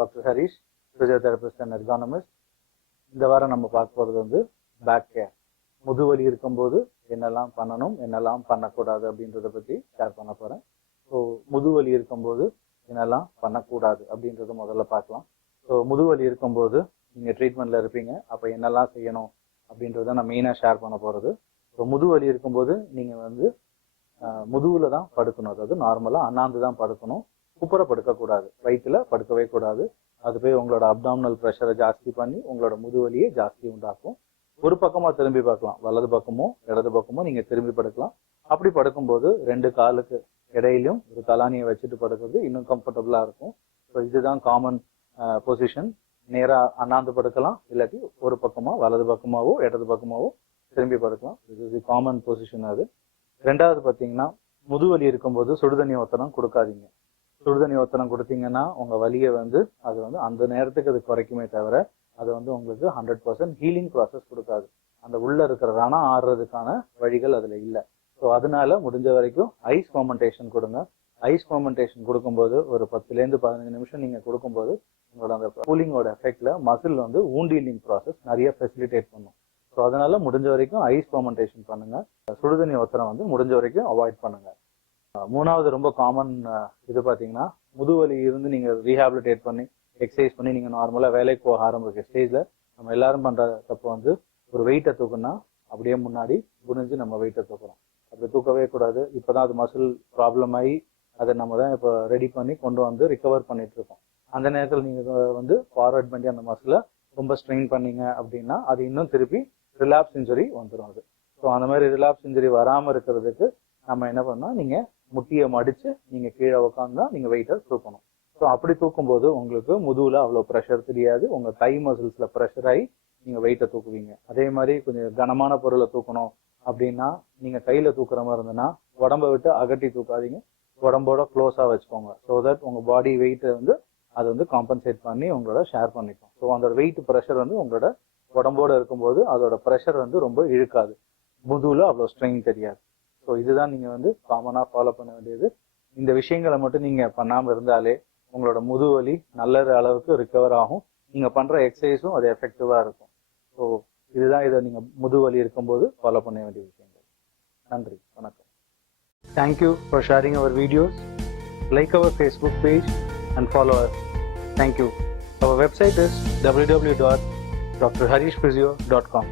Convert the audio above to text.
Doctor Harish, physiotherapist and ergonomist. இந்த வாரம் நம்ம பார்க்க போகிறது வந்து பேக் கேர். முதுவலி இருக்கும்போது என்னெல்லாம் பண்ணணும், என்னெல்லாம் பண்ணக்கூடாது அப்படின்றத பற்றி ஷேர் பண்ண போகிறேன். ஸோ முதுவலி இருக்கும்போது என்னெல்லாம் பண்ணக்கூடாது அப்படின்றத முதல்ல பார்க்கலாம். ஸோ முதுவலி இருக்கும்போது நீங்கள் ட்ரீட்மெண்ட்டில் இருப்பீங்க, அப்போ என்னெல்லாம் செய்யணும் அப்படின்றத நான் மெயினாக ஷேர் பண்ண போகிறது. ஸோ முதுவலி இருக்கும்போது நீங்கள் வந்து முதுகில் தான் படுக்கணும், அதாவது நார்மலாக அண்ணாந்து தான் படுக்கணும், குப்புற படுக்கக்கூடாது, வயிற்றுல படுக்கவே கூடாது. அது போய் உங்களோட அப்டாமினல் ப்ரெஷரை ஜாஸ்தி பண்ணி உங்களோட முதுவலியை ஜாஸ்தி உண்டாக்கும். ஒரு பக்கமாக திரும்பி பார்க்கலாம், வலது பக்கமோ இடது பக்கமோ நீங்கள் திரும்பி படுக்கலாம். அப்படி படுக்கும்போது 2 காலுக்கு இடையிலும் ஒரு தலானியை வச்சுட்டு படுக்கிறது இன்னும் கம்ஃபர்டபுளாக இருக்கும். ஸோ இதுதான் காமன் பொசிஷன். நேராக அண்ணாந்து படுக்கலாம், இல்லாட்டி ஒரு பக்கமாக வலது பக்கமாவோ இடது பக்கமாவோ திரும்பி படுக்கலாம். இது காமன் பொசிஷன். அது ரெண்டாவது பார்த்தீங்கன்னா, முதுவலி இருக்கும்போது சுடுதண்ணி ஒத்தனம் கொடுக்காதீங்க. சுடுதண்ணி ஒத்தனம் கொடுத்தீங்கன்னா உங்கள் வலியை வந்து அது வந்து அந்த நேரத்துக்கு அது குறைக்குமே தவிர அது வந்து உங்களுக்கு 100% ஹீலிங் ப்ராசஸ் கொடுக்காது. அந்த உள்ளே இருக்கிற ரணம் ஆடுறதுக்கான வழிகள் அதில் இல்லை. ஸோ அதனால முடிஞ்ச வரைக்கும் ஐஸ் ஃபர்மெண்டேஷன் கொடுங்க. ஐஸ் ஃபர்மெண்டேஷன் கொடுக்கும்போது ஒரு 10லேருந்து 15 நிமிஷம் நீங்கள் கொடுக்கும்போது உங்களோட அந்த கூலிங்கோட எஃபெக்டில் மசில் வந்து வூண்ட் ஹீலிங் ப்ராசஸ் நிறைய ஃபெசிலிட்டேட் பண்ணும். ஸோ அதனால முடிஞ்ச வரைக்கும் ஐஸ் ஃபர்மெண்டேஷன் பண்ணுங்கள். சுடுதண்ணி ஒத்தனம் வந்து முடிஞ்ச வரைக்கும் அவாய்ட் பண்ணுங்கள். மூணாவது ரொம்ப காமன் இது பார்த்தீங்கன்னா, முதுவலி இருந்து நீங்கள் ரீஹாபிலிட்டேட் பண்ணி எக்ஸசைஸ் பண்ணி நீங்கள் நார்மலாக வேலைக்கு போக ஆரம்பிக்கிற ஸ்டேஜில் நம்ம எல்லாரும் பண்ணுற தப்பு வந்து ஒரு வெயிட்டை தூக்குனா அப்படியே முன்னாடி குனிஞ்சு நம்ம வெயிட்டை தூக்குறோம். அப்படி தூக்கவே கூடாது. இப்போ தான் அது மசில் ப்ராப்ளம் ஆகி அதை நம்ம தான் இப்போ ரெடி பண்ணி கொண்டு வந்து ரிகவர் பண்ணிட்டு இருக்கோம். அந்த நேரத்தில் நீங்கள் வந்து ஃபார்வர்ட் பண்ணி அந்த மசிலை ரொம்ப ஸ்ட்ரெயின் பண்ணீங்க அப்படின்னா அது இன்னும் திருப்பி ரிலாப்ஸ் இன்ஜுரி வந்துடும். அது ஸோ அந்த மாதிரி ரிலாப்ஸ் இன்ஜுரி வராமல் இருக்கிறதுக்கு நம்ம என்ன பண்ணால், நீங்கள் முட்டியை மடித்து நீங்கள் கீழே உட்காந்தா நீங்கள் வெயிட்டை தூக்கணும். ஸோ அப்படி தூக்கும்போது உங்களுக்கு முதுகில் அவ்வளோ ப்ரெஷர் தெரியாது, உங்கள் கை மசில்ஸில் ப்ரெஷர் ஆகி நீங்கள் வெயிட்டை தூக்குவீங்க. அதே மாதிரி கொஞ்சம் கனமான பொருளை தூக்கணும் அப்படின்னா நீங்கள் கையில் தூக்குற மாதிரி இருந்ததுன்னா உடம்பை விட்டு அகட்டி தூக்காதீங்க, உடம்போட க்ளோஸாக வச்சுக்கோங்க. ஸோ தட் உங்கள் பாடி வெயிட்டை வந்து அது வந்து காம்பன்சேட் பண்ணி உங்களோட ஷேர் பண்ணிக்கும். ஸோ அந்த வெயிட் ப்ரெஷர் வந்து உங்களோட உடம்போடு இருக்கும்போது அதோட ப்ரெஷர் வந்து ரொம்ப இழுக்காது, முதுகில் அவ்வளோ ஸ்ட்ரெயின் தெரியாது. ஸோ இதுதான் நீங்கள் வந்து காமனாக ஃபாலோ பண்ண வேண்டியது. இந்த விஷயங்களை மட்டும் நீங்கள் பண்ணாமல் இருந்தாலே உங்களோட முதுவலி நல்ல அளவுக்கு ரிகவர் ஆகும். நீங்கள் பண்ணுற எக்ஸசைஸும் அது எஃபெக்டிவாக இருக்கும். ஸோ இதுதான் இதை நீங்கள் முதுவலி இருக்கும்போது ஃபாலோ பண்ண வேண்டிய விஷயங்கள். நன்றி, வணக்கம். Thank you for sharing our videos. Like our Facebook page and follow us. Thank you. Our website is www.drharishphysio.com.